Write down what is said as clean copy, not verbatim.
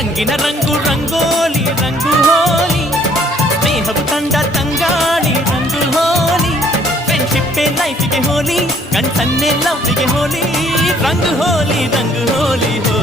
ರಂಗಿನ ರಂಗು ರಂಗೋಲಿ ರಂಗು ಹೋಲಿ ಸ್ನೇಹವು ತಂದ ತಂಗಾಳಿ ರಂಗು ಹೋಲಿ ಫ್ರೆಂಡ್ಶಿಪ್ಪೇ ಲೈಫಿಗೆ ಹೋಲಿ ಕಣ್ಸನ್ನೆ ಲವ್ಗೆ ಹೋಲಿ ರಂಗು ಹೋಲಿ ಹೋ